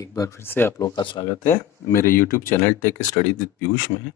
एक बार फिर से आप लोगों का स्वागत है मेरे YouTube channel tech study with Piyush में।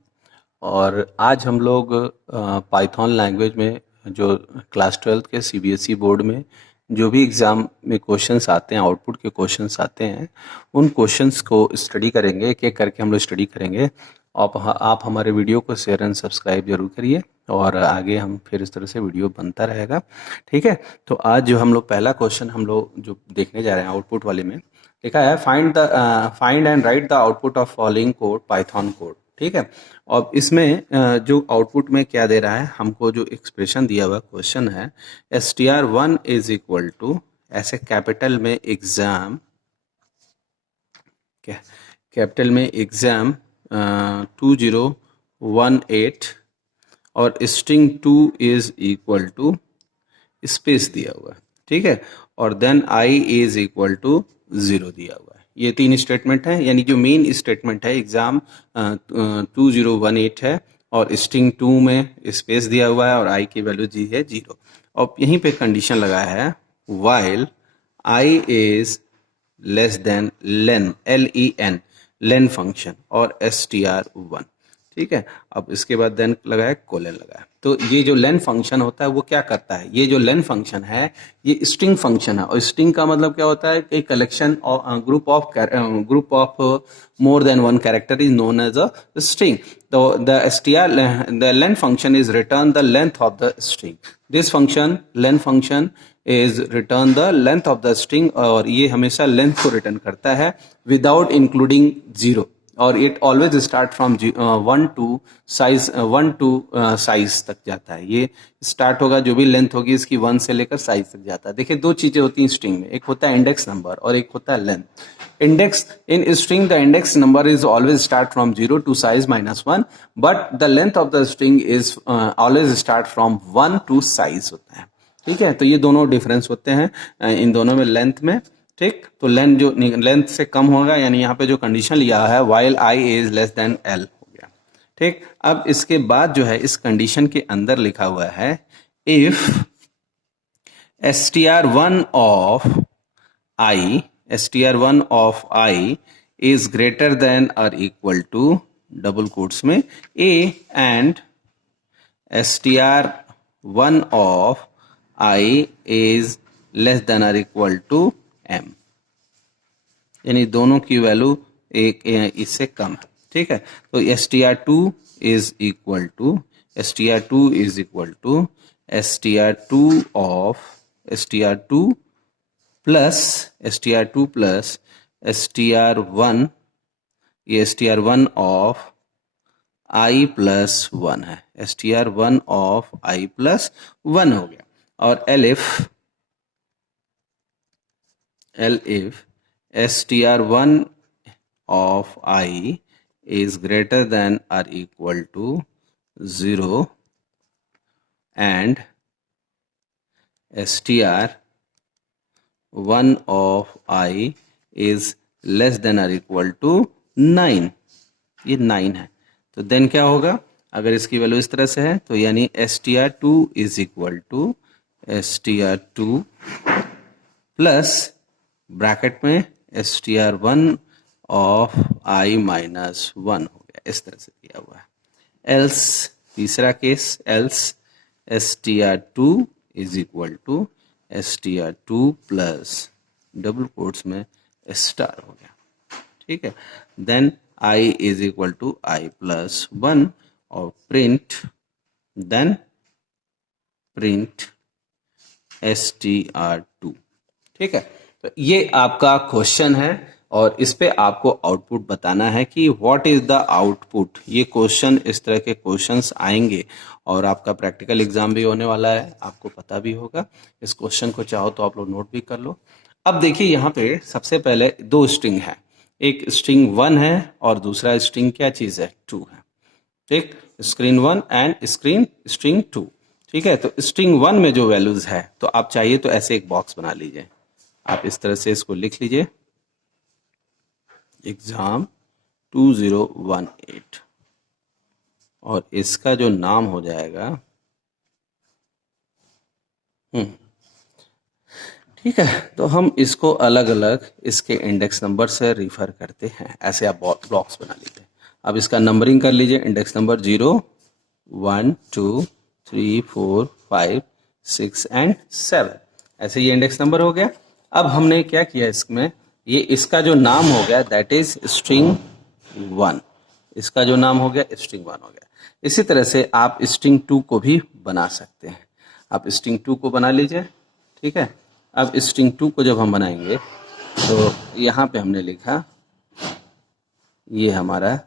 और आज हम लोग पाइथन लैंग्वेज में जो क्लास 12 के CBSE बोर्ड में जो भी एग्ज़ाम में क्वेश्चंस आते हैं, आउटपुट के क्वेश्चंस आते हैं, उन क्वेश्चंस को स्टडी करेंगे। एक एक करके हम लोग स्टडी करेंगे। आप हमारे वीडियो को शेयर एंड सब्सक्राइब जरूर करिए और आगे हम फिर इस तरह से वीडियो बनता रहेगा। ठीक है, तो आज जो हम लोग पहला क्वेश्चन हम लोग जो देखने जा रहे हैं आउटपुट वाले में लिखा है find and right the output of following code Python code. ठीक है, और इसमें जो आउटपुट में क्या दे रहा है हमको, जो एक्सप्रेशन दिया हुआ क्वेश्चन है str1 इज इक्वल टू ऐसे कैपिटल में एग्जाम, कैपिटल में एग्जाम 2018 और string 2 is equal to space दिया हुआ है। ठीक है, और then i is equal to 0 दिया हुआ है। ये तीन स्टेटमेंट है, यानी जो मेन स्टेटमेंट है एग्जाम 2018 है और स्ट्रिंग 2 में स्पेस दिया हुआ है और i की वैल्यू जी है 0। और यहीं पे कंडीशन लगाया है while i is less then len len len function और str1। ठीक है, अब इसके बाद देन लगाया कोलन लगाया। तो ये जो लेन फंक्शन होता है वो क्या करता है, ये जो लेन फंक्शन है ये स्ट्रिंग फंक्शन है। और स्ट्रिंग का मतलब क्या होता है कि कलेक्शन और group of more than one character is known as a string. तो the len function is return the length of the string. This function len function is return the length of the string, और ये हमेशा length को return करता है without including 0। और it always start from 1 to size तक जाता है। ये स्टार्ट होगा, जो भी लेंथ होगी इसकी 1 से लेकर साइज तक जाता है। देखिए दो चीजें होती हैं स्ट्रिंग में, एक होता है इंडेक्स नंबर और एक होता है length. Index in string the index number is always start from 0 to size -1, but the length of the string is always start from 1 to size होता है। ठीक है, तो ये दोनों डिफरेंस होते हैं इन दोनों में लेंथ में। ठीक, तो लेंथ जो लेंथ से कम होगा, यानी यहाँ पे जो कंडीशन लिया है while i is less then l हो गया। ठीक, अब इसके बाद जो है इस कंडीशन के अंदर लिखा हुआ है if str1 of i is greater than और इक्वल टू डबल कोट्स में a and str1 of i is less than और इक्वल टू m, यानी दोनों की वैल्यू एक इससे कम है। ठीक है, तो str2 is equal to str2 of str2 plus str1, ये str1 ऑफ i प्लस 1 है, str1 ऑफ i प्लस 1 हो गया। और elif str1 of i is greater than or equal to 0 and str1 of i is less than or equal to 9, ये 9 है। तो then क्या होगा, अगर इसकी वैल्यू इस तरह से है तो यानी str2 is equal to str2 plus bracket में str1 ऑफ i माइनस 1 हो गया, इस तरह से दिया हुआ है। एल्स तीसरा case, else str2 is equal to str2 plus double quotes में स्टार हो गया। ठीक है, then i is equal to i plus 1 और प्रिंट str2। ठीक है, तो ये आपका क्वेश्चन है और इस पे आपको आउटपुट बताना है कि व्हाट इज द आउटपुट। ये क्वेश्चन, इस तरह के क्वेश्चंस आएंगे और आपका प्रैक्टिकल एग्जाम भी होने वाला है, आपको पता भी होगा। इस क्वेश्चन को चाहो तो आप लोग नोट भी कर लो। अब देखिए यहाँ पे सबसे पहले दो स्ट्रिंग है, एक स्ट्रिंग 1 है और दूसरा स्ट्रिंग क्या चीज है, 2 है। ठीक, स्ट्रिंग 1 एंड स्ट्रिंग 2। ठीक है, तो स्ट्रिंग 1 में जो वैल्यूज है तो आप चाहिए तो ऐसे एक बॉक्स बना लीजिए, आप इस तरह से इसको लिख लीजिए एग्जाम 2018 और इसका जो नाम हो जाएगा ठीक है, तो हम इसको अलग अलग इसके इंडेक्स नंबर से रिफर करते हैं। ऐसे आप ब्लॉक्स बना लीजिए। अब इसका नंबरिंग कर लीजिए। Index number 0, 1, 2, 3, 4, 5, 6 and 7। ऐसे ये इंडेक्स नंबर हो गया। अब हमने क्या किया इसमें, ये इसका जो नाम हो गया दैट इज स्ट्रिंग 1। इसका जो नाम हो गया स्ट्रिंग 1 हो गया। इसी तरह से आप स्ट्रिंग 2 को भी बना सकते हैं। आप स्ट्रिंग 2 को बना लीजिए। ठीक है, अब स्ट्रिंग 2 को जब हम बनाएंगे तो यहाँ पे हमने लिखा, ये हमारा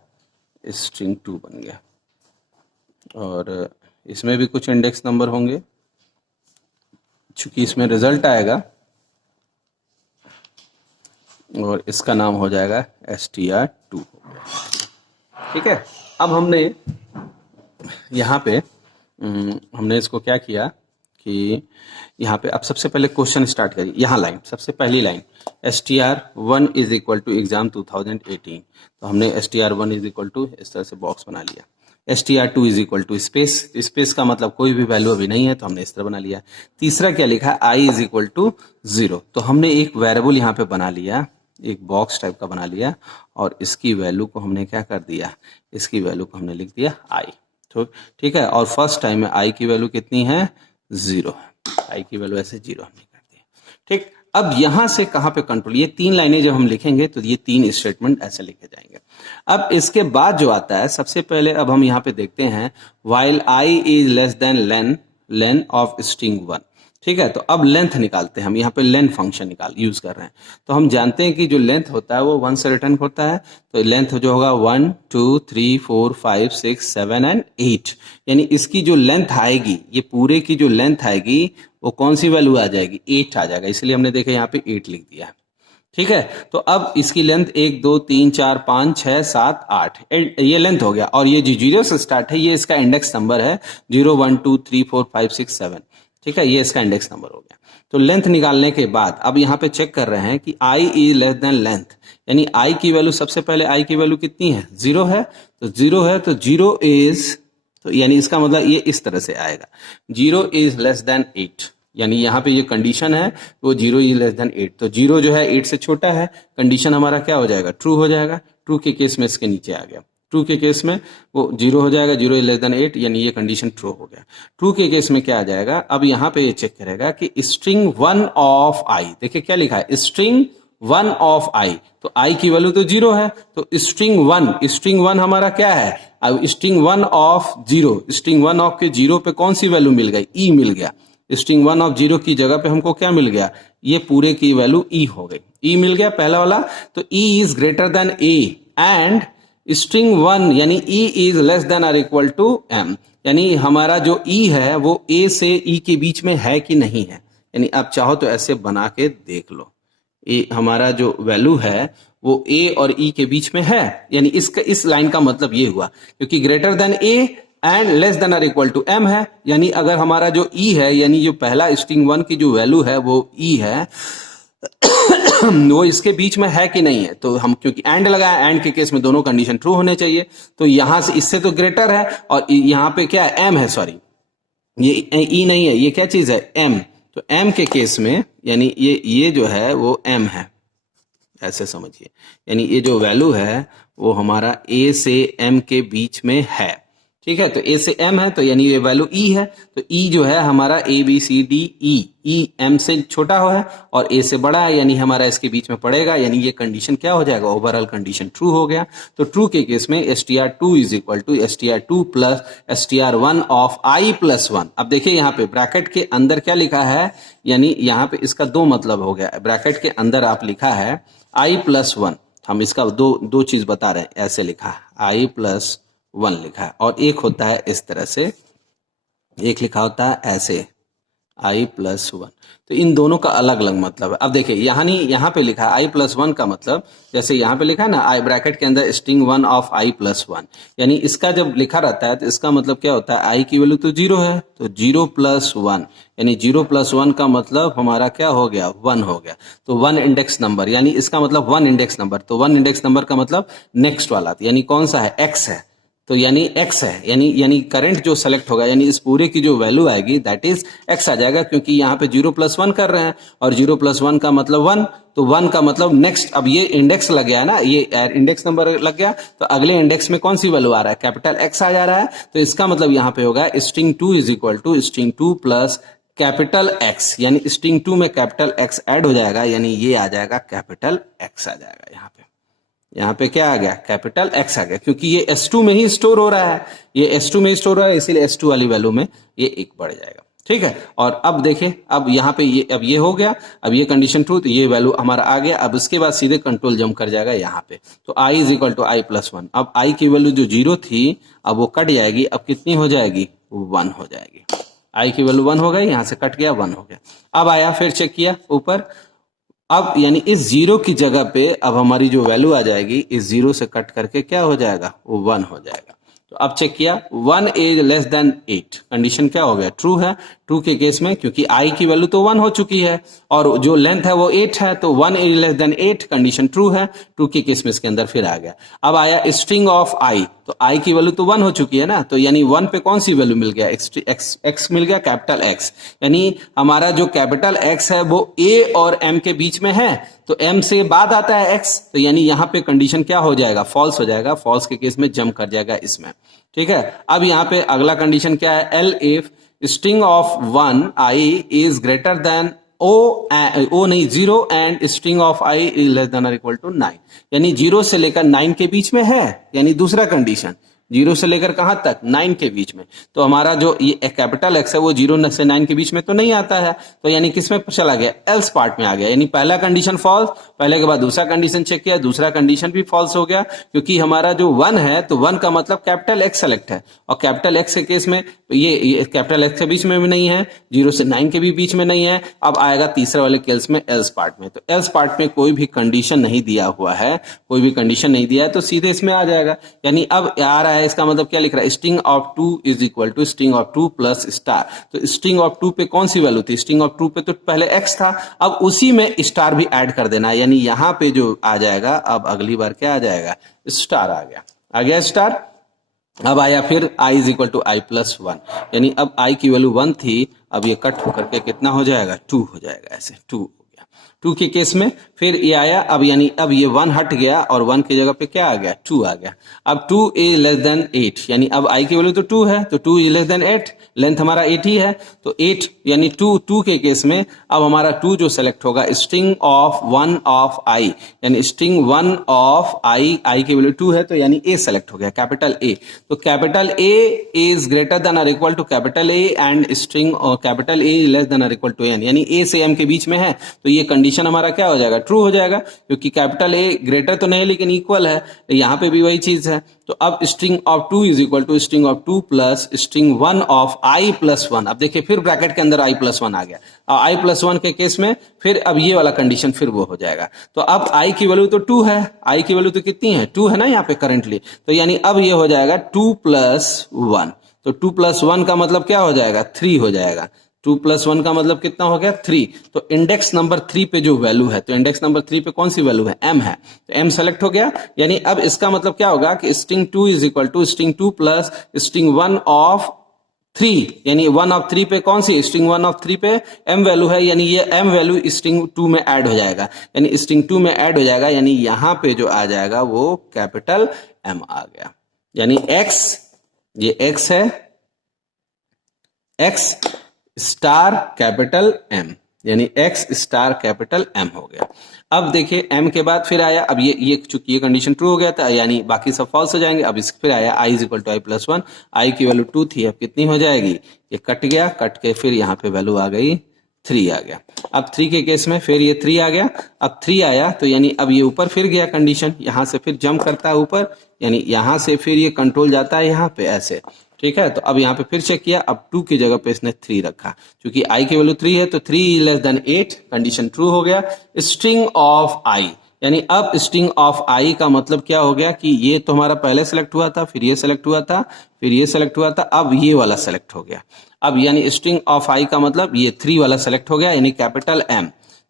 स्ट्रिंग 2 बन गया और इसमें भी कुछ इंडेक्स नंबर होंगे। चूंकि इसमें रिजल्ट आएगा और इसका नाम हो जाएगा str2 हो गया। ठीक है, अब हमने यहाँ पे हमने इसको क्या किया कि यहाँ पे अब सबसे पहले क्वेश्चन स्टार्ट करिए। यहाँ लाइन, सबसे पहली line str1 is equal to exam 2018। तो हमने str1 इज इक्वल टू इस तरह से बॉक्स बना लिया। str2 is equal to space, space का मतलब कोई भी वैल्यू अभी नहीं है तो हमने इस तरह बना लिया। तीसरा क्या लिखा, i इज इक्वल टू 0। तो हमने एक वेरिएबल यहाँ पे बना लिया, एक बॉक्स टाइप का बना लिया और इसकी वैल्यू को हमने क्या कर दिया, इसकी वैल्यू को हमने लिख दिया i। तो ठीक है, और फर्स्ट टाइम में i की वैल्यू कितनी है, 0 है। i की वैल्यू ऐसे 0 हमने कर दिया। ठीक, अब यहां से कहां पे कंट्रोल, ये 3 लाइनें जब हम लिखेंगे तो ये 3 स्टेटमेंट ऐसे लिखे जाएंगे। अब इसके बाद जो आता है, सबसे पहले अब हम यहाँ पे देखते हैं while i is less then lane of string 1। ठीक है, तो अब लेंथ निकालते हैं हम। यहाँ पे लेंथ फंक्शन यूज कर रहे हैं। तो हम जानते हैं कि जो लेंथ होता है वो 1 से रिटर्न होता है। तो लेंथ जो होगा 1, 2, 3, 4, 5, 6, 7 एंड 8। यानी इसकी जो लेंथ आएगी, ये पूरे की जो लेंथ आएगी वो कौन सी वैल्यू आ जाएगी, 8 आ जाएगा। इसलिए हमने देखा यहाँ पे 8 लिख दिया। ठीक है, तो अब इसकी लेंथ 1, 2, 3, 4, 5, 6, 7, 8 ये लेंथ हो गया। और ये जो 0 से स्टार्ट है ये इसका इंडेक्स नंबर है, 0, 1, 2, 3, 4, 5, 6, 7। ठीक है, ये इसका इंडेक्स नंबर हो गया। तो लेंथ निकालने के बाद अब यहाँ पे चेक कर रहे हैं कि i is less then length, यानी i की वैल्यू, सबसे पहले i की वैल्यू कितनी है, 0 है। तो 0 है तो 0 इज, तो यानी इसका मतलब ये इस तरह से आएगा, 0 इज लेस देन 8। यानी यहाँ पे ये कंडीशन है वो 0 इज लेस देन 8। तो 0 जो है 8 से छोटा है, कंडीशन हमारा क्या हो जाएगा, ट्रू हो जाएगा। ट्रू के केस में इसके नीचे आ गया, ट्रू के केस में वो 0 हो जाएगा, 0 इज लेस देन 8, यानी ये कंडीशन ट्रू हो गया। ट्रू के केस में क्या आ जाएगा, अब यहाँ पे ये चेक करेगा कि स्ट्रिंग 1 ऑफ i, देखिए क्या लिखा है, स्ट्रिंग 1 ऑफ i। तो i की वैल्यू तो 0 है, तो स्ट्रिंग 1 हमारा क्या है, अब स्ट्रिंग 1 ऑफ 0, स्ट्रिंग 1 ऑफ के 0 पे कौन सी वैल्यू मिल गई, e मिल गया। स्ट्रिंग 1 ऑफ 0 की जगह पे हमको क्या मिल गया, ये पूरे की वैल्यू e हो गई, e मिल गया पहला वाला। तो e is greater than a and string 1 यानी e is less than or equal to m, यानी हमारा जो e है वो a से e के बीच में है कि नहीं है। यानी आप चाहो तो ऐसे बना के देख लो, हमारा जो वैल्यू है वो a और e के बीच में है। यानी इस लाइन का मतलब ये हुआ, क्योंकि greater than a and less than or equal to m है। यानी अगर हमारा जो e है, यानी जो पहला स्ट्रिंग 1 की जो वैल्यू है वो e है वो इसके बीच में है कि नहीं है। तो हम क्योंकि एंड लगाया, एंड के केस में दोनों कंडीशन ट्रू होने चाहिए। तो यहां से इससे तो ग्रेटर है और यहां पे क्या है, m है, सॉरी ये e नहीं है, ये क्या चीज है, m। तो m के केस में यानी ये जो है वो m है, ऐसे समझिए। यानी ये जो वैल्यू है वो हमारा a से m के बीच में है। ठीक है, तो a से m है तो यानी ये वैल्यू e है। तो e जो है हमारा a b c d e m से छोटा है और a से बड़ा है, यानी हमारा इसके बीच में पड़ेगा। यानी ये कंडीशन क्या हो जाएगा, ओवरऑल कंडीशन ट्रू हो गया। तो ट्रू के केस में str2 is equal to str2 plus str1 of i plus 1। अब देखिए यहाँ पे ब्रैकेट के अंदर क्या लिखा है, यानी यहाँ पे इसका दो मतलब हो गया। ब्रैकेट के अंदर आप लिखा है i प्लस 1, हम इसका दो चीज बता रहे हैं, ऐसे लिखा है i प्लस 1 लिखा है, और एक होता है इस तरह से, एक लिखा होता है ऐसे i प्लस 1। तो इन दोनों का अलग अलग मतलब है। अब देखिए यहाँ पे लिखा है i प्लस 1 का मतलब, जैसे यहाँ पे लिखा है ना i ब्रैकेट के अंदर स्ट्रिंग 1 ऑफ i प्लस 1, यानी इसका जब लिखा रहता है तो इसका मतलब क्या होता है, i की वैल्यू तो 0 है तो 0 प्लस 1, यानी 0 प्लस 1 का मतलब हमारा क्या हो गया, 1 हो गया। तो 1 इंडेक्स नंबर, यानी इसका मतलब 1 इंडेक्स नंबर। तो 1 इंडेक्स नंबर का मतलब नेक्स्ट वाला, यानी कौन सा है, x है। तो यानी x है, यानी करंट जो सेलेक्ट होगा, यानी इस पूरे की जो वैल्यू आएगी दैट इज x आ जाएगा, क्योंकि यहाँ पे 0+1 कर रहे हैं और 0+1 का मतलब 1, तो 1 का मतलब नेक्स्ट, अब ये इंडेक्स लग गया है ना, ये इंडेक्स नंबर लग गया, तो अगले इंडेक्स में कौन सी वैल्यू आ रहा है, कैपिटल X आ जा रहा है, तो इसका मतलब यहाँ पे होगा string 2 is equal to string 2 plus capital X, यानी स्ट्रिंग 2 में कैपिटल X ऐड हो जाएगा, यानी ये आ जाएगा कैपिटल X आ जाएगा। यहाँ पे क्या आ गया, कैपिटल X आ गया, क्योंकि ये S2 में ही स्टोर हो रहा है, ये S2 में ही स्टोर हो रहा है, इसीलिए S2 वाली वैल्यू में ये 1 बढ़ जाएगा। ठीक है, और अब देखें, अब यहाँ पे ये, अब ये हो गया, अब ये कंडीशन ट्रू, तो ये वैल्यू हमारा आ गया। अब इसके बाद सीधे कंट्रोल जंप कर जाएगा यहाँ पे, तो I is equal to I+1। अब I की वैल्यू जो 0 थी अब वो कट जाएगी, अब कितनी हो जाएगी, 1 हो जाएगी। I की वैल्यू 1 हो गई, यहाँ से कट गया, 1 हो गया। अब आया, फिर चेक किया ऊपर, अब यानी इस 0 की जगह पे अब हमारी जो वैल्यू आ जाएगी, इस 0 से कट करके क्या हो जाएगा, वो 1 हो जाएगा। तो अब चेक किया, 1 इज लेस देन 8, कंडीशन क्या हो गया, ट्रू है। ट्रू के केस में क्योंकि I की वैल्यू तो 1 हो चुकी है और जो लेंथ है वो 8 है, तो 1 is less then 8, condition true है। ट्रू के केस में इसके अंदर फिर आ गया। अब आया स्ट्रिंग ऑफ I, तो I की वैल्यू तो 1 हो चुकी है ना, तो यानी 1 पे कौन सी वैल्यू मिल गया, x मिल गया, कैपिटल X, यानी हमारा जो कैपिटल X है वो A और M के बीच में है, तो M से बाद आता है X, तो यानी यहाँ पे कंडीशन क्या हो जाएगा, फॉल्स हो जाएगा। फॉल्स के केस में जंप कर जाएगा इसमें। ठीक है, अब यहाँ पे अगला कंडीशन क्या है, L if string of 1 I is greater than o नहीं 0 and string of I is less than और इक्वल टू 9, यानी 0 से लेकर 9 के बीच में है, यानी दूसरा कंडीशन 0 से लेकर कहां तक, 9 के बीच में। तो हमारा जो ये कैपिटल X है वो 0 से 9 के बीच में तो नहीं आता है, तो यानी किस में चला गया, एल्स पार्ट में आ गया, यानी पहला कंडीशन फॉल्स, पहले के बाद दूसरा कंडीशन चेक किया, दूसरा कंडीशन भी फॉल्स हो गया, क्योंकि हमारा जो 1 है तो 1 का मतलब कैपिटल X सेलेक्ट है, और कैपिटल X के केस में ये कैपिटल X के बीच में भी नहीं है, 0 से 9 के भी बीच में नहीं है। अब आएगा तीसरे वाले केस में एल्स पार्ट में, तो एल्स पार्ट में कोई भी कंडीशन नहीं दिया हुआ है, कोई भी कंडीशन नहीं दिया है, तो सीधे इसमें आ जाएगा। यानी अब आ रहा है, इसका मतलब क्या लिख रहा है, string of 2 is equal to string of 2 plus star. तो स्ट्रिंग ऑफ 2 पे कौन सी वैल्यू थी, स्ट्रिंग ऑफ 2 पे तो पहले X था, अब उसी में स्टार भी ऐड कर देना है, यानी यहां पे जो आ जाएगा, अब अगली बार क्या आ जाएगा, स्टार आ गया स्टार। अब आया फिर I is equal to I+1, यानी अब I की वैल्यू 1 थी, अब ये कट होकर के कितना हो जाएगा, 2 हो जाएगा, ऐसे 2 हो गया। 2 के केस में फिर ये आया, अब यानी अब ये 1 हट गया और 1 की जगह पे क्या आ गया, 2 आ गया। अब 2 इज लेस देन 8, यानी अब I की वैल्यू तो 2 है, तो 2 इज लेस देन 8, लेंथ हमारा 8 ही है, तो 8 यानी 2 के केस में अब हमारा 2 जो सेलेक्ट होगा, स्ट्रिंग ऑफ 1 ऑफ I, यानी स्ट्रिंग 1 ऑफ I की वैल्यू 2 है, तो यानी A सेलेक्ट हो गया, कैपिटल A। तो capital A is greater than और equal to capital A and string capital A is less than और इक्वल टू N, यानी A से M के बीच में है, तो ये कंडीशन हमारा क्या हो जाएगा, ट्रू हो जाएगा, क्योंकि कैपिटल A ग्रेटर तो नहीं लेकिन इक्वल है, यहाँ पे भी वही चीज है। तो अब string of 2 is equal to string of 2 plus string 1 of I+1। अब देखिए फिर ब्रैकेट के अंदर I+1 आ गया, I+1 के केस में फिर अब ये वाला कंडीशन फिर वो हो जाएगा। तो अब I की वैल्यू तो 2 है, I की वैल्यू तो कितनी है, 2 है ना यहाँ पे करंटली, तो यानी अब ये हो जाएगा 2+1, तो 2+1 का मतलब क्या हो जाएगा, 3 हो जाएगा। 2+1 का मतलब कितना हो गया, 3। तो इंडेक्स नंबर 3 पे जो वैल्यू है, तो इंडेक्स नंबर 3 पे कौन सी वैल्यू है, M है, तो M सेलेक्ट हो गया। यानी अब इसका मतलब क्या होगा कि string 2 is equal to string 2 plus string 1 of 3, यानी 1 ऑफ 3 पे कौन सी, स्ट्रिंग 1 ऑफ 3 पे M वैल्यू है, यानी ये M वैल्यू स्ट्रिंग 2 में ऐड हो जाएगा, यानी स्ट्रिंग 2 में ऐड हो जाएगा, यानी यहां पे जो आ जाएगा वो कैपिटल M आ गया, यानी X, ये X है, X स्टार कैपिटल M, यानी X स्टार कैपिटल M हो गया। अब देखिए M के बाद फिर आया, अब ये चूंकि ये कंडीशन ट्रू हो गया था, यानी बाकी सब फॉल्स हो जाएंगे। अब इस फिर आया I is equal to I+1, I की वैल्यू 2 थी, अब कितनी हो जाएगी, ये कट गया, कट के फिर यहाँ पे वैल्यू आ गई 3 आ गया। अब 3 के केस में फिर ये 3 आ गया, अब 3 आया तो यानी अब ये ऊपर फिर गया कंडीशन, यहां से फिर जंप करता है ऊपर, यानी यहां से फिर ये कंट्रोल जाता है यहाँ पे ऐसे, ठीक है। तो अब यहाँ पे फिर चेक किया, अब 2 की जगह पे इसने 3 रखा, क्योंकि I की वैल्यू 3 है, तो 3 लेस देन 8, कंडीशन ट्रू हो गया। स्ट्रिंग ऑफ I, यानी अब स्ट्रिंग ऑफ I का मतलब क्या हो गया कि ये तो हमारा पहले सेलेक्ट हुआ था, फिर ये सेलेक्ट हुआ था, फिर ये सेलेक्ट हुआ था, अब ये वाला सेलेक्ट हो गया। अब यानी स्ट्रिंग ऑफ I का मतलब ये 3 वाला सेलेक्ट हो गया, यानी कैपिटल M।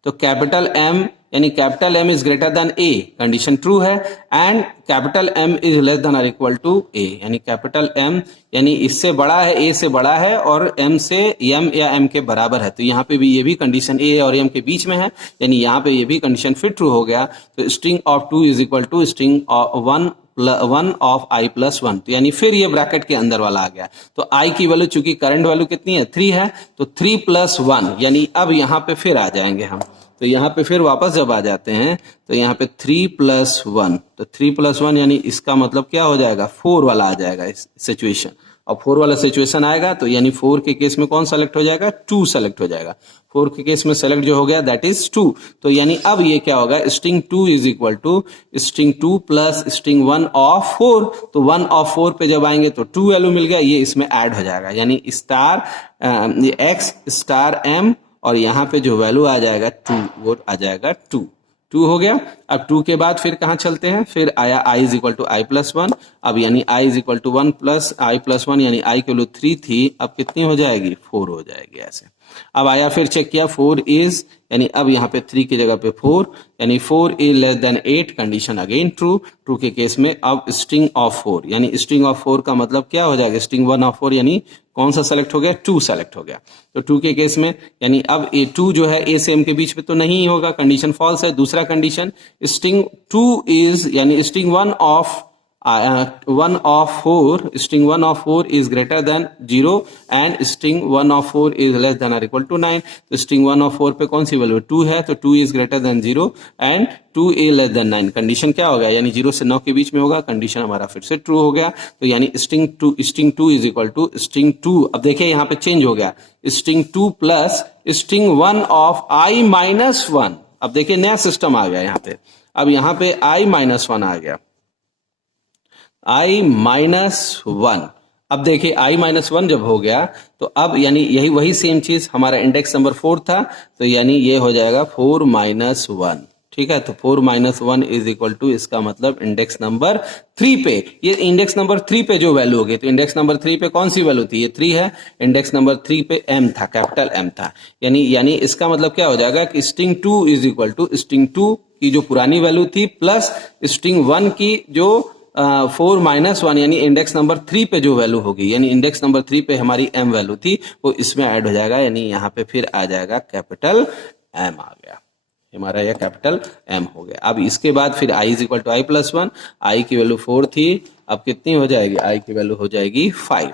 तो कैपिटल M यानी capital M is greater than A, condition true है, and capital M is less than और इक्वल टू A, यानी कैपिटल M यानी इससे बड़ा है, A से बड़ा है और M से M या M के बराबर है, तो यहाँ पे भी ये भी कंडीशन A और M के बीच में है, यानी यहाँ पे ये भी कंडीशन फिर ट्रू हो गया। तो string of 2 is equal to string of 1 of I plus 1, तो यानी फिर ये ब्रैकेट के अंदर वाला आ गया। तो I की वैल्यू चूंकि करंट वैल्यू कितनी है 3 है, तो 3 प्लस 1, यानी अब यहाँ पे फिर आ जाएंगे हम, तो यहाँ पे फिर वापस जब आ जाते हैं तो यहाँ पे 3 प्लस 1, तो 3 प्लस 1 यानी इसका मतलब क्या हो जाएगा 4 वाला आ जाएगा इस सिचुएशन, और 4 वाला सिचुएशन आएगा तो यानी 4 के केस में कौन सेलेक्ट हो जाएगा 2 सेलेक्ट हो जाएगा, 4 के केस में सेलेक्ट जो हो गया दैट इज 2, तो यानी अब ये क्या होगा string 2 is equal to string 2 plus string 1 of 4, तो 1 ऑफ 4 पे जब आएंगे तो 2 वैल्यू मिल गया, ये इसमें ऐड हो जाएगा, यानी स्टार एक्स स्टार एम और यहाँ पे जो वैल्यू आ जाएगा 2 वो आ जाएगा 2 हो गया। अब 2 के बाद फिर कहाँ चलते हैं, फिर आया i is equal to I plus 1, अब यानी i is equal to 1 plus I plus 1, यानी i की वैल्यू 3 थी, अब कितनी हो जाएगी 4 हो जाएगी ऐसे। अब आया फिर चेक किया 4 इज, यानी अब यहाँ पे 3 की जगह पे 4, यानी 4 is less then 8, condition again true के केस में। अब स्ट्रिंग ऑफ 4, यानी स्ट्रिंग ऑफ 4 का मतलब क्या हो जाएगा स्ट्रिंग 1 ऑफ 4, यानी कौन सा सेलेक्ट हो गया 2 सेलेक्ट हो गया, तो 2 के केस में यानी अब ए 2 जो है ए से एम के बीच में तो नहीं होगा, कंडीशन फॉल्स है। दूसरा कंडीशन स्ट्रिंग 2 इज, यानी string 1 of 4, string 1 of 4 is greater than 0 and string 1 of 4 is less than or equal to 9, तो string 1 of 4 पे कौन सी वैल्यू 2 है, तो 2 is greater than 0 and 2 is less than 9, condition क्या हो गया यानी 0 से 9 के बीच में होगा, कंडीशन हमारा फिर से ट्रू हो गया। तो यानी string 2 is equal to string 2, अब देखिए यहाँ पे चेंज हो गया string 2 plus string 1 of I minus 1, अब देखिए नया सिस्टम आ गया यहाँ पे, अब यहाँ पे I minus 1 आ गया, I माइनस 1, अब देखिए I माइनस 1 जब हो गया तो अब यानी यही वही सेम चीज हमारा इंडेक्स नंबर 4 था, तो यानी ये हो जाएगा 4 माइनस 1, ठीक है, तो 4 माइनस 1 इज इक्वल टू इसका मतलब इंडेक्स नंबर 3 पे, ये इंडेक्स नंबर 3 पे जो वैल्यू होगी, तो इंडेक्स नंबर 3 पे कौन सी वैल्यू थी, ये 3 है, इंडेक्स नंबर 3 पे m था, कैपिटल M था, यानी इसका मतलब क्या हो जाएगा कि string 2 is equal to string 2 की जो पुरानी वैल्यू थी प्लस स्ट्रिंग 1 की जो 4 माइनस 1, यानी इंडेक्स नंबर 3 पे जो वैल्यू होगी, यानी इंडेक्स नंबर 3 पे हमारी m वैल्यू थी वो इसमें ऐड हो जाएगा, यानी यहाँ पे फिर आ जाएगा कैपिटल M आ गया, हमारा यह कैपिटल M हो गया। अब इसके बाद फिर i is equal to I plus 1, I की वैल्यू 4 थी, अब कितनी हो जाएगी i की वैल्यू हो जाएगी 5,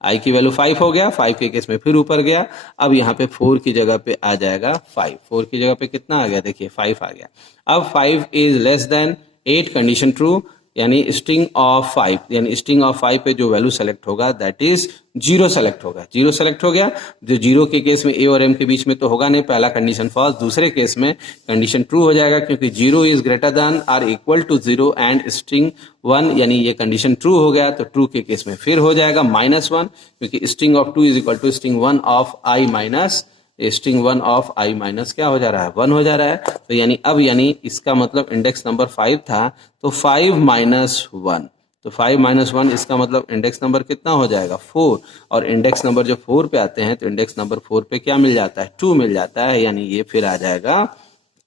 i की वैल्यू 5 हो गया, 5 के केस में फिर ऊपर गया, अब यहाँ पे 4 की जगह पे आ जाएगा 5, 4 की जगह पे कितना आ गया देखिए 5 आ गया। अब 5 is less then 8, condition true, यानी स्ट्रिंग ऑफ 5, यानी स्ट्रिंग ऑफ 5 पे जो वैल्यू सेलेक्ट होगा दैट इज 0 सेलेक्ट होगा, 0 सेलेक्ट हो गया, जो 0 के केस में a और m के बीच में तो होगा नहीं, पहला कंडीशन फॉल्स, दूसरे केस में कंडीशन ट्रू हो जाएगा क्योंकि 0 इज ग्रेटर देन और इक्वल टू 0 एंड स्ट्रिंग 1, यानी ये कंडीशन ट्रू हो गया, तो ट्रू के केस में फिर हो जाएगा -1 क्योंकि string of 2 is equal to string 1 of i minus, string 1 of i minus क्या हो जा रहा है 1 हो जा रहा है, तो यानी इसका मतलब इंडेक्स नंबर 5 था, तो 5 माइनस 1, तो 5 माइनस 1 इसका मतलब इंडेक्स नंबर कितना हो जाएगा 4, और इंडेक्स नंबर जब 4 पे आते हैं तो इंडेक्स नंबर 4 पे क्या मिल जाता है 2 मिल जाता है, यानी ये फिर आ जाएगा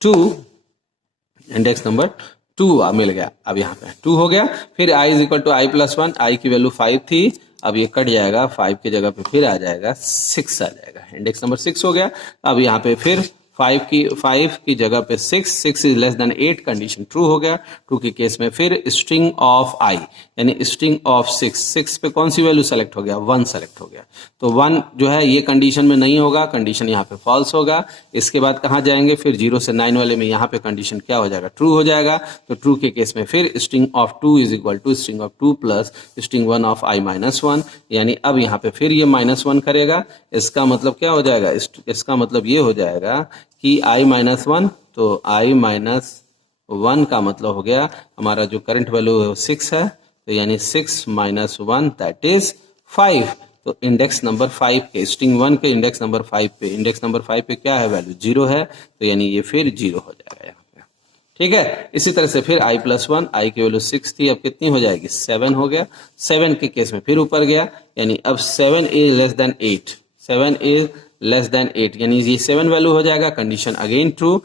2, इंडेक्स नंबर 2 मिल गया, अब यहाँ पे 2 हो गया। फिर i is equal to I plus 1, I की वैल्यू 5 थी, अब ये कट जाएगा, 5 की जगह पे फिर आ जाएगा 6 आ जाएगा, इंडेक्स नंबर 6 हो गया। अब यहाँ पे फिर 5 की जगह पे 6 is less then 8, condition true हो गया, ट्रू के केस में फिर स्ट्रिंग ऑफ i, यानी स्ट्रिंग ऑफ 6 पे कौन सी वैल्यू सेलेक्ट हो गया 1 सेलेक्ट हो गया, तो 1 जो है ये कंडीशन में नहीं होगा, कंडीशन यहाँ पे फॉल्स होगा। इसके बाद कहाँ जाएंगे फिर 0 से 9 वाले में, यहाँ पे कंडीशन क्या हो जाएगा ट्रू हो जाएगा, तो ट्रू के केस में फिर string of 2 is equal to string of 2 plus string 1 of i minus 1, यानी अब यहाँ पे फिर ये -1 करेगा, इसका मतलब क्या हो जाएगा, इसका मतलब ये हो जाएगा कि i माइनस 1, तो i माइनस 1 का मतलब हो गया हमारा जो करंट वैल्यू है वो 6 है, तो यानी 6 माइनस 1 दैट इज 5, तो इंडेक्स नंबर 5 के स्ट्रिंग 1 के इंडेक्स नंबर 5 पे क्या है वैल्यू 0 है, तो यानी ये फिर 0 हो जाएगा यहाँ पे, ठीक है। इसी तरह से फिर i प्लस 1, आई की वैल्यू 6 थी, अब कितनी हो जाएगी 7 हो गया, 7 के केस में फिर ऊपर गया, यानी अब 7 is less then 8, 7 is less then 8, यानी ये 7 वैल्यू हो जाएगा, कंडीशन अगेन ट्रू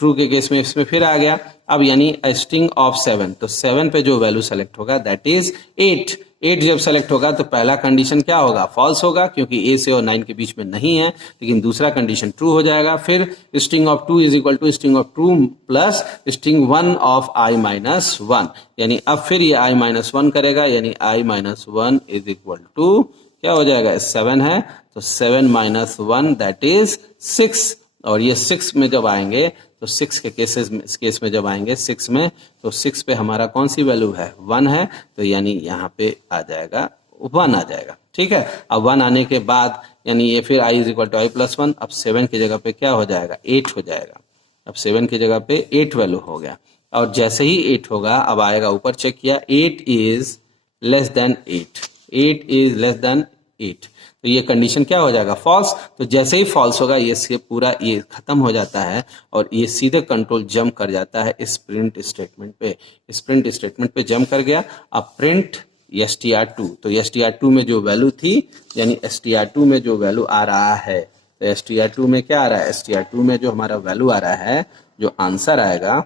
ट्रू के केस में इसमें फिर आ गया। अब यानी स्ट्रिंग ऑफ 7, तो 7 पे जो वैल्यू सेलेक्ट होगा दैट इज 8। 8 जब सेलेक्ट होगा तो पहला कंडीशन क्या होगा, फॉल्स होगा, क्योंकि ए से और 9 के बीच में नहीं है। लेकिन दूसरा कंडीशन ट्रू हो जाएगा। फिर string of 2 is equal to string of 2 plus string 1 of i-1, यानी अब फिर ये i-1 करेगा, यानी i-1 इज इक्वल टू क्या हो जाएगा, 7 है, तो 7 - 1 दैट इज 6। और ये 6 में जब आएंगे तो 6 के केस में जब आएंगे 6 में, तो 6 पे हमारा कौन सी वैल्यू है, 1 है, तो यानी यहाँ पे आ जाएगा 1 आ जाएगा। ठीक है, अब 1 आने के बाद यानी ये फिर i is equal to i+1, अब 7 की जगह पे क्या हो जाएगा, 8 हो जाएगा। अब 7 की जगह पे 8 वैल्यू हो गया, और जैसे ही 8 होगा अब आएगा, ऊपर चेक किया 8 is less then 8, 8 is less then 8, तो ये कंडीशन क्या हो जाएगा, फॉल्स। तो जैसे ही फॉल्स होगा ये पूरा ये खत्म हो जाता है और ये सीधे कंट्रोल जंप कर जाता है इस प्रिंट स्टेटमेंट पे। इस प्रिंट स्टेटमेंट पे जंप कर गया। अब प्रिंट str2, तो str2 में जो वैल्यू थी, यानी str2 में जो वैल्यू आ रहा है, तो str2 में क्या आ रहा है, str2 में जो हमारा वैल्यू आ रहा है, जो आंसर आएगा,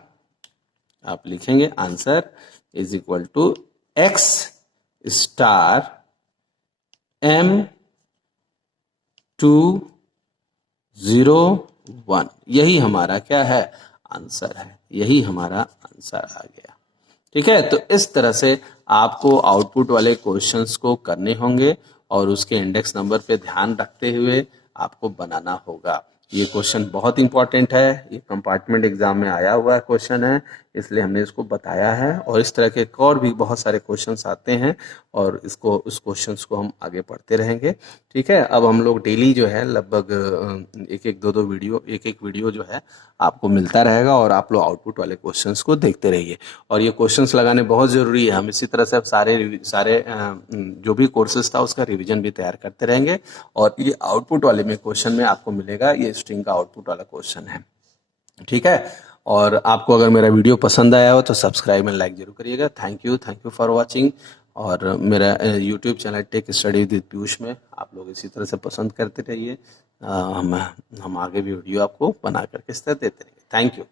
आप लिखेंगे answer is equal to x star M201, यही हमारा क्या है, आंसर है, यही हमारा आंसर आ गया। ठीक है, तो इस तरह से आपको आउटपुट वाले क्वेश्चंस को करने होंगे और उसके इंडेक्स नंबर पे ध्यान रखते हुए आपको बनाना होगा। ये क्वेश्चन बहुत इंपॉर्टेंट है, ये कंपार्टमेंट एग्जाम में आया हुआ क्वेश्चन है, इसलिए हमने इसको बताया है। और इस तरह के और भी बहुत सारे क्वेश्चंस आते हैं और उस क्वेश्चंस को हम आगे पढ़ते रहेंगे। ठीक है, अब हम लोग डेली जो है लगभग एक एक वीडियो जो है आपको मिलता रहेगा और आप लोग आउटपुट वाले क्वेश्चंस को देखते रहिए। और ये क्वेश्चंस लगाने बहुत ज़रूरी है। हम इसी तरह से अब सारे जो भी कोर्सेज था उसका रिविजन भी तैयार करते रहेंगे। और ये आउटपुट वाले में क्वेश्चन में आपको मिलेगा, ये स्ट्रिंग का आउटपुट वाला क्वेश्चन है। ठीक है, और आपको अगर मेरा वीडियो पसंद आया हो तो सब्सक्राइब एंड लाइक जरूर करिएगा। Thank you for watching. और मेरा YouTube channel tech study with Piyush में आप लोग इसी तरह से पसंद करते रहिए। हम आगे भी वीडियो आपको बना करके इस तरह देते रहेंगे। Thank you.